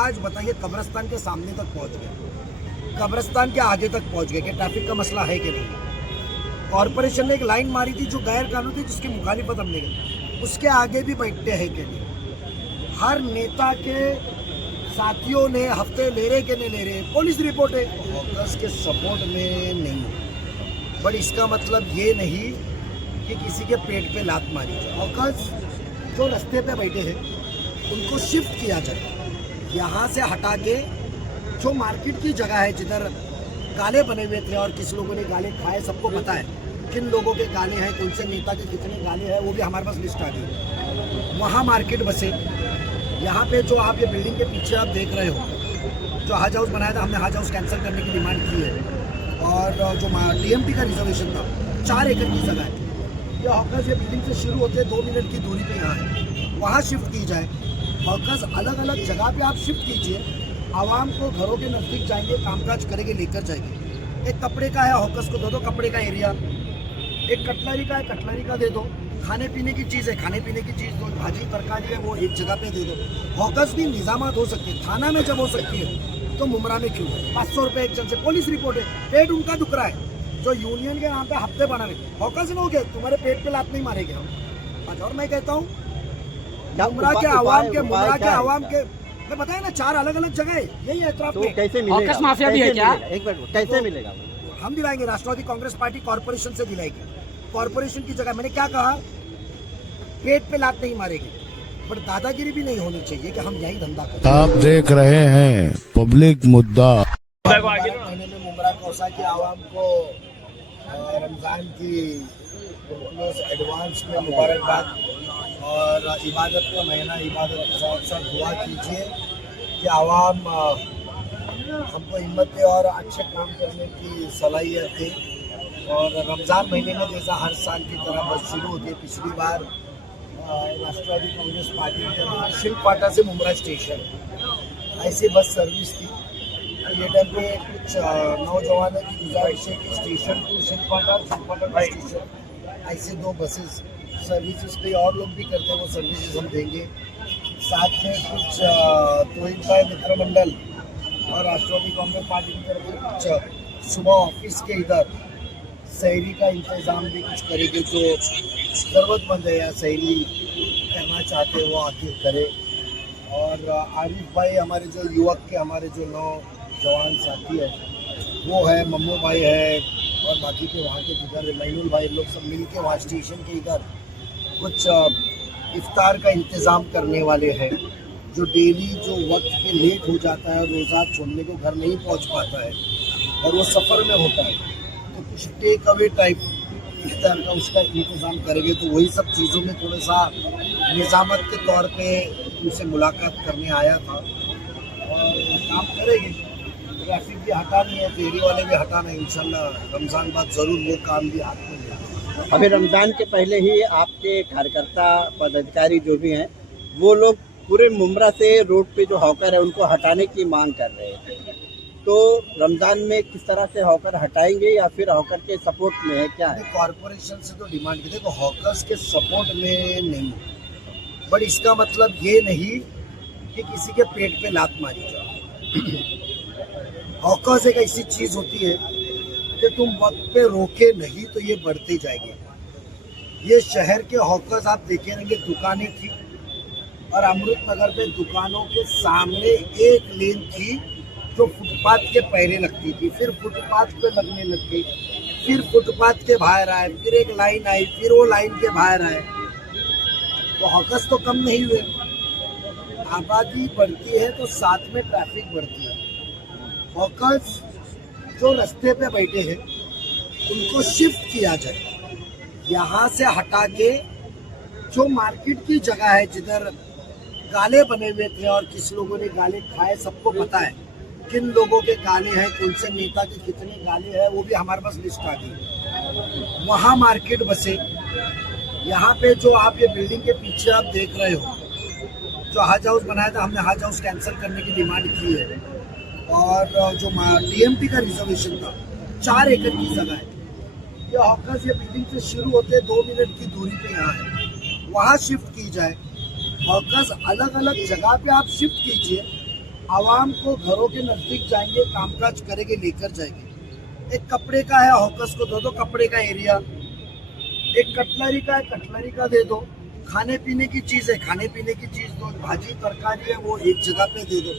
आज बताइए कब्रिस्तान के सामने तक पहुंच गए, कब्रिस्तान के आगे तक पहुंच गए कि ट्रैफिक का मसला है कि नहीं। कॉरपोरेशन ने एक लाइन मारी थी जो गैर कानूनी थी, जिसकी मुखालिफत हमने की, उसके आगे भी बैठते हैं कि नहीं। हर नेता के साथियों ने हफ्ते ले रहे कि नहीं ले रहे, पुलिस रिपोर्ट है, हॉकर्स के सपोर्ट में नहीं। बट इसका मतलब ये नहीं कि किसी के पेट पे लात मारी जाए। हॉकर्स जो रास्ते पे बैठे हैं उनको शिफ्ट किया जाए, यहाँ से हटा के जो मार्केट की जगह है जिधर गाले बने हुए थे और किस लोगों ने गाले खाए, सबको पता है किन लोगों के गाले हैं, कौन से नेता के कितने गाले हैं, वो भी हमारे पास लिस्ट आ गई। वहाँ मार्केट बसे। यहाँ पे जो आप ये बिल्डिंग के पीछे आप देख रहे हो, जो हज हाउस बनाया था, हमने हज हाउस कैंसिल करने की डिमांड की है। और जो TMT का रिजर्वेशन था, 4 एकड़ की जगह है। ये हॉकर्स ये बिल्डिंग से शुरू होते 2 मिनट की दूरी पे यहाँ है, वहाँ शिफ्ट की जाए। हॉकर्स अलग अलग जगह पे आप शिफ्ट कीजिए, आवाम को घरों के नज़दीक जाएंगे, कामकाज करेंगे, लेकर जाएंगे। एक कपड़े का है, हॉकर्स को दे दो कपड़े का एरिया। एक कटलरी का है, कटलरी का दे दो। खाने पीने की चीज़ है, खाने पीने की चीज़ दो। भाजी तरकारी है, वो एक जगह पे दे दो। हॉकर्स भी निजामत हो सकती है, थाना में जब हो सकती है तो मुमरा में क्यों? 500 रुपये एक जन से, पुलिस रिपोर्ट है, पेट उनका दुख रहा है। जो यूनियन के नाम पे हफ्ते बना रहे, हॉकर्स लोग हैं, तुम्हारे पेट पे लात नहीं मारेंगे हम। और मैं कहता हूँ मुमरा के आवाम के मैं बताया ना, 4 अलग अलग जगह है, यही एतराफ में। कैसे मिलेगा? माफिया भी है क्या? एक बार कैसे मिलेगा? हम दिलाएंगे, राष्ट्रवादी कांग्रेस पार्टी कॉर्पोरेशन से दिलाएगी। कॉर्पोरेशन की जगह मैंने क्या कहा, पेट पे लात नहीं मारेगी, पर दादागिरी भी नहीं होनी चाहिए कि हम यही धंधा करें। आप देख रहे हैं पब्लिक मुद्दा। महीने में मुमरा कौसा की आवाम को रमज़ान की एडवांस में मुबारकबाद। और इबादत का महीना, इबादत के साथ साथ दुआ कीजिए कि आवाम हमको हिम्मत दे और अच्छे काम करने की सलाहियत दे। और रमज़ान महीने में जैसा हर साल की तरह बस शुरू होती है, पिछली बार राष्ट्रवादी कांग्रेस पार्टी की तरफ शिल्पाटा से मुमरा स्टेशन ऐसी बस सर्विस थी। ये टाइम पे कुछ नौजवानों की गुजारिश है कि स्टेशन टू शिल्पाटा, शिल्पाटा टू स्टेशन, ऐसे 2 बसेस सर्विसेज कई और लोग भी करते हैं, वो सर्विसेज हम देंगे। साथ में कुछ तोहिन भाई मित्र मंडल और राष्ट्रवादी कांग्रेस पार्टी की तरफ से कुछ सुबह ऑफिस के इधर सहरी का इंतज़ाम भी कुछ करेंगे। जो ज़रूरतमंद है या सहरी करना चाहते हैं वो आके करे। और आरिफ भाई हमारे जो युवक के, हमारे जो नौजवान साथी है वो है, मम्मू भाई है और बाकी के वहाँ के इधर मैनुल भाई, लोग सब मिल के वहाँ स्टेशन के इधर कुछ इफ्तार का इंतज़ाम करने वाले हैं। जो डेली जो वक्त पे लेट हो जाता है और रोज़ा छोड़ने को घर नहीं पहुँच पाता है और वो सफ़र में होता है, तो कुछ टेक अवे टाइप इफ्तार का उसका इंतज़ाम करेंगे। तो वही सब चीज़ों में थोड़ा सा निज़ामत के तौर पे उनसे मुलाकात करने आया था और काम करेंगे। ट्रैफिक भी हटानी है, फेरी वाले भी हटाना है, इंशाल्लाह रमज़ान बाद ज़रूर वो काम भी हाथ में लेंगे। अभी रमज़ान के पहले ही आपके कार्यकर्ता पदाधिकारी जो भी हैं वो लोग पूरे मुमरा से रोड पे जो हॉकर है उनको हटाने की मांग कर रहे हैं। तो रमज़ान में किस तरह से हॉकर हटाएंगे या फिर हॉकर के सपोर्ट में है, क्या है? कॉर्पोरेशन से तो डिमांड की, देखो हॉकर्स के सपोर्ट में नहीं, बट इसका मतलब ये नहीं कि किसी के पेट पे लात मारी जाए। हॉकर्स एक ऐसी चीज़ होती है कि तुम वक्त पे रोके नहीं तो ये बढ़ते जाएंगे। ये शहर के हॉकर्स आप देखे रहेंगे, दुकानें थी और अमृत नगर पे दुकानों के सामने एक लेन थी जो फुटपाथ के पहले लगती थी, फिर फुटपाथ पे लगने लग गई, फिर फुटपाथ के बाहर आए, फिर एक लाइन आई, फिर वो लाइन के बाहर आए। तो हॉकर्स तो कम नहीं हुए, आबादी बढ़ती है तो साथ में ट्रैफिक बढ़ती है। हॉकर्स जो रास्ते पे बैठे हैं उनको शिफ्ट किया जाए, यहाँ से हटा के जो मार्केट की जगह है जिधर गाले बने हुए थे और किस लोगों ने गाले खाए, सबको पता है किन लोगों के गाले हैं, कौन से नेता के कितने गाले हैं, वो भी हमारे पास लिस्ट आ गई। वहाँ मार्केट बसे। यहाँ पे जो आप ये बिल्डिंग के पीछे आप देख रहे हो, जो हज हाउस बनाया था, हमने हज हाउस कैंसिल करने की डिमांड की है। और जो TMT का रिजर्वेशन था, 4 एकड़ की जगह है। ये हॉकर्स ये बिल्डिंग से शुरू होते 2 मिनट की दूरी पे यहाँ है, वहाँ शिफ्ट की जाए। हॉकर्स अलग अलग जगह पे आप शिफ्ट कीजिए, आवाम को घरों के नजदीक जाएंगे, कामकाज करेंगे, लेकर जाएंगे। एक कपड़े का है, हॉकर्स को दे दो कपड़े का एरिया। एक कटलरी का है, कटलरी का दे दो। खाने पीने की चीज है, खाने पीने की चीज दो। भाजी तरकारी है, वो एक जगह पे दे दो।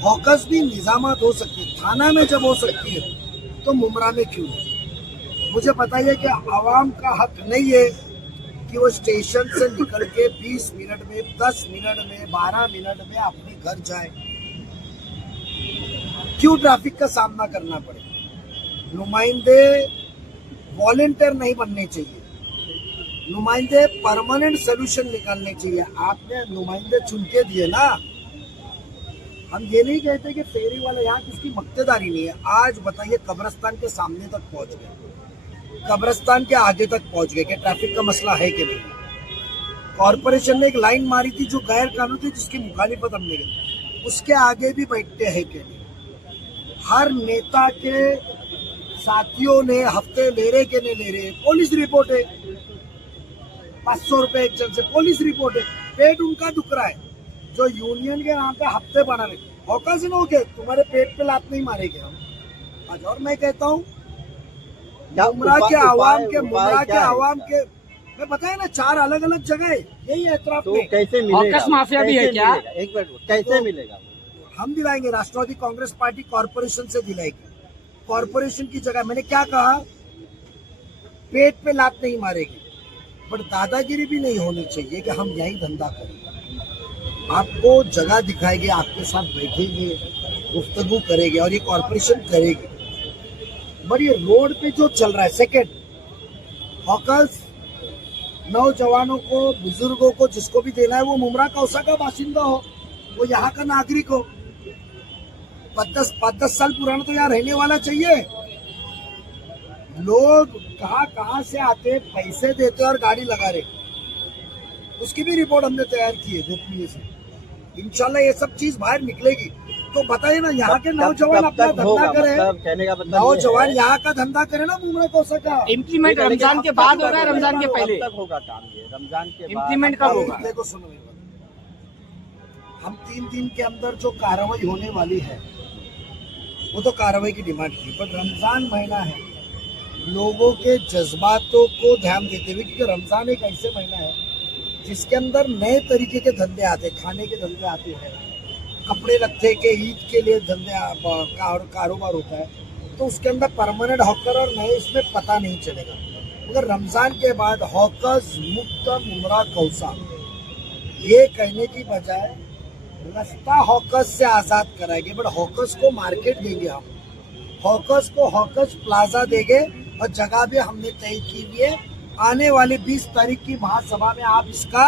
हॉकर्स भी निजामत हो सकती है, थाना में जब हो सकती है तो मुमरा में क्यों नहीं? मुझे बताइए कि आवाम का हक नहीं है कि वो स्टेशन से निकल के 20 मिनट में, 10 मिनट में, 12 मिनट में अपने घर जाए? क्यों ट्रैफिक का सामना करना पड़े? नुमाइंदे वॉलेंटियर नहीं बनने चाहिए, नुमाइंदे परमानेंट सोल्यूशन निकालने चाहिए। आपने नुमाइंदे चुन के दिए ना। हम ये नहीं कहते कि फेरी वाले यहाँ किसकी मक्तेदारी नहीं है। आज बताइए, कब्रिस्तान के सामने तक पहुंच गए, कब्रिस्तान के आगे तक पहुंच गए कि ट्रैफिक का मसला है कि नहीं। कॉर्पोरेशन ने एक लाइन मारी थी जो गैर कानूनी थी, जिसकी मुखालिफत हमने की, उसके आगे भी बैठते हैं कि नहीं। हर नेता के साथियों ने हफ्ते ले रहे के नहीं ले रहे, पुलिस रिपोर्ट है। 500 रुपए एक जन से पुलिस रिपोर्ट है। पेट उनका दुख रहा है जो यूनियन के नाम पे हफ्ते बना रहे। हॉकर्स नो के तुम्हारे पेट पे लात नहीं मारेंगे हम आज। और मैं कहता हूँ मुमरा के आवाम के, मुमरा के आवाम के, मैं बताया ना 4 अलग अलग जगह है, यही है एतराफ तो में। कैसे मिलेगा? हॉकर्स माफिया भी है क्या? एक मिनट, कैसे मिलेगा? हम दिलाएंगे, राष्ट्रवादी कांग्रेस पार्टी कॉर्पोरेशन से दिलाएगी। कॉर्पोरेशन की जगह मैंने क्या कहा, पेट पे लात नहीं मारेगी, बट दादागिरी भी नहीं होनी चाहिए कि हम यही धंधा करें। आपको जगह दिखाएंगे, आपके साथ बैठेंगे, गुफ्तगू करेंगे और ये कॉर्पोरेशन करेगी। बट ये रोड पे जो चल रहा है, सेकेंड हॉकर्स, नौजवानों को, बुजुर्गों को, जिसको भी देना है वो मुमरा कौसा का बासिंदा हो, वो यहाँ का नागरिक हो। 5-10 साल पुराना तो यहाँ रहने वाला चाहिए। लोग कहाँ से आते, पैसे देते और गाड़ी लगा रहे, उसकी भी रिपोर्ट हमने तैयार की है गोपनीय से। इंशाल्लाह ये सब चीज बाहर निकलेगी। तो बताइए ना, यहाँ के नौजवान अपना धंधा करे, नौजवान यहाँ का धंधा करे ना मुमरा कौसा का। इम्प्लीमेंट रमजान के बाद होगा, रमजान के पहले तक होगा काम ये? रमजान के इम्प्लीमेंट कब होगा? देखो सुनो, हम 3 दिन के अंदर जो कार्रवाई होने वाली है वो तो कार्रवाई की डिमांड थी, पर रमजान महीना है, लोगों के जज्बातों को ध्यान देते हुए, क्योंकि रमजान एक ऐसे महीना है जिसके अंदर नए तरीके के धंधे आते, खाने के धंधे आते हैं, कपड़े लत्ते के ईद के लिए धंधे कारोबार होता है, तो उसके अंदर परमानेंट हॉकर और नए इसमें पता नहीं चलेगा। मगर रमजान के बाद हॉकर्स मुक्त मुमरा कौसा, ये कहने की बजाय रास्ता हॉकर्स से आजाद कराएंगे, बट हॉकर्स को मार्केट देंगे हम, हॉकर्स को हॉकर्स प्लाजा देंगे। और जगह भी हमने तय की हुई है, आने वाली 20 तारीख की महासभा में आप इसका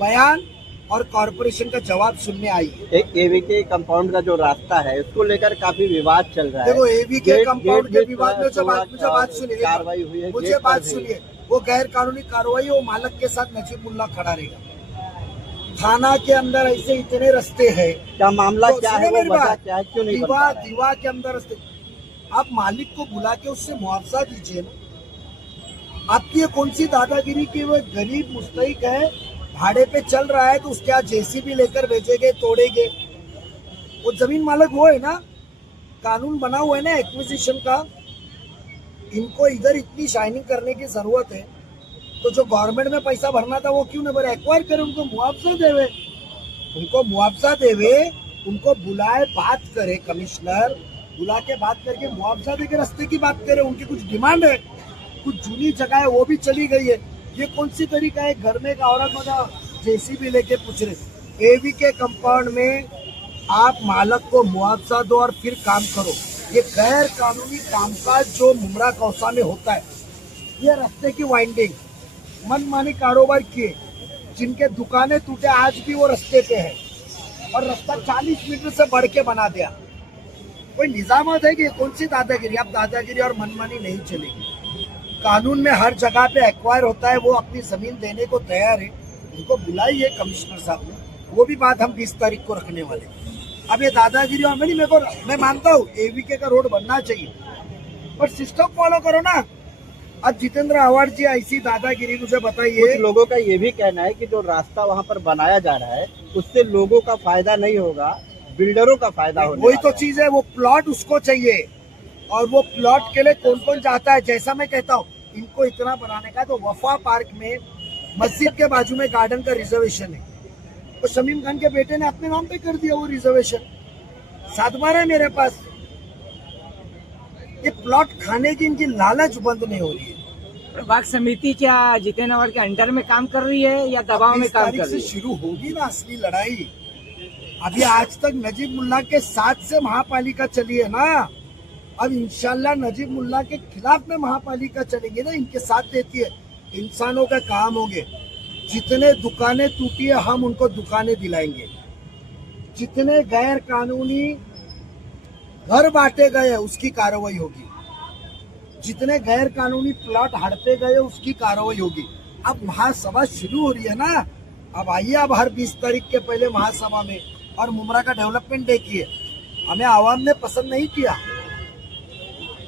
बयान और कॉर्पोरेशन का जवाब सुनने आइए। एक एवीके कंपाउंड का जो रास्ता है उसको लेकर काफी विवाद चल रहा है। देखो एवीके कंपाउंड के विवाद में मुझे बात सुनिए, कार्रवाई हुई है, मुझे बात सुनिए। वो गैर कानूनी कार्रवाई, वो मालक के साथ नजीब मुल्ला खड़ा रहेगा। थाना के अंदर ऐसे इतने रास्ते हैं, क्या मामला तो क्या है, वो वजह क्या है, क्यों नहीं बता रहा है? दीवा के अंदर रास्ते, आप मालिक को बुला के उससे मुआवजा दीजिए ना। आपकी ये कौन सी दादागिरी की, वो गरीब मुस्तहिक है, भाड़े पे चल रहा है, तो उसके यहाँ जेसीबी लेकर भेजेंगे, तोड़ेंगे। वो जमीन मालिक वो है ना, कानून बना हुआ है ना एक्विजिशन का। इनको इधर इतनी शाइनिंग करने की जरूरत है, तो जो गवर्नमेंट में पैसा भरना था वो क्यों नहीं भरे? एक्वायर करे, उनको मुआवजा देवे, उनको मुआवजा देवे, उनको बुलाए, बात करे, कमिश्नर बुला के बात करके मुआवजा देके रास्ते की बात करे। उनकी कुछ डिमांड है, कुछ जूनी जगह है वो भी चली गई है। ये कौन सी तरीका है? घर में एक औरत मजा जेसीबी लेके पूछ रहे। एवी के कंपाउंड में आप मालक को मुआवजा दो और फिर काम करो। ये गैर कानूनी कामकाज जो मुमरा कौसा में होता है, ये रास्ते की वाइंडिंग, मनमानी कारोबार किए, जिनके दुकानें टूटे आज भी वो रास्ते पे है, और रास्ता 40 मीटर से बढ़ के बना दिया। कोई निजामत है कि कौन सी दादागिरी? अब दादागिरी और मनमानी नहीं चलेगी। कानून में हर जगह पे एक्वायर होता है, वो अपनी जमीन देने को तैयार है। उनको बुलाइए कमिश्नर साहब ने, वो भी बात हम 20 तारीख को रखने वाले। अब ये दादागिरी और मैं मानता हूँ एवीके का रोड बनना चाहिए, पर सिस्टम फॉलो करो ना। अब जितेंद्र आवाड़ जी ऐसी दादागिरी, मुझे बताइए। कुछ लोगों का ये भी कहना है कि जो रास्ता वहाँ पर बनाया जा रहा है उससे लोगों का फायदा नहीं होगा, बिल्डरों का फायदा होने वही तो वाला है। चीज है, वो प्लॉट उसको चाहिए और वो प्लॉट के लिए कौन कौन चाहता है। जैसा मैं कहता हूँ इनको इतना बनाने का, तो वफा पार्क में मस्जिद के बाजू में गार्डन का रिजर्वेशन है, तो शमीम खान के बेटे ने अपने नाम पे कर दिया वो रिजर्वेशन। 7 बार है मेरे पास। ये प्लॉट खाने की इनकी लालच बंद नहीं हो रही है। प्रभाग समिति क्या जितेंद्र अवर के अंडर में काम कर रही है या दबाव में 20 काम तारीख कर से रही है? शुरू होगी ना असली लड़ाई। अभी आज तक नजीब मुल्ला के साथ से महापालिका चली है ना, अब इंशाल्लाह नजीब मुल्ला के खिलाफ में महापालिका चलेंगे ना, इनके साथ देती है। इंसानों का काम होंगे, जितने दुकानें टूटी है हम उनको दुकानें दिलाएंगे, जितने गैर कानूनी घर बांटे गए हैं उसकी कार्रवाई होगी, जितने गैर कानूनी प्लॉट हड़पे गए उसकी कार्रवाई होगी। अब महासभा शुरू हो रही है ना, अब आइए अब हर 20 तारीख के पहले महासभा में, और मुमरा का डेवलपमेंट देखिए। हमें आवाम ने पसंद नहीं किया,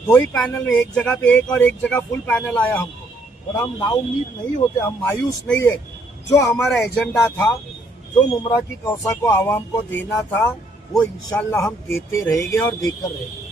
2 ही पैनल में, एक जगह पे एक और एक जगह फुल पैनल आया हमको, और हम नाउम्मीद नहीं होते, हम मायूस नहीं है। जो हमारा एजेंडा था, जो मुमरा की कौसा को आवाम को देना था, वो इंशाल्लाह हम देते रहेंगे और देकर रहेंगे।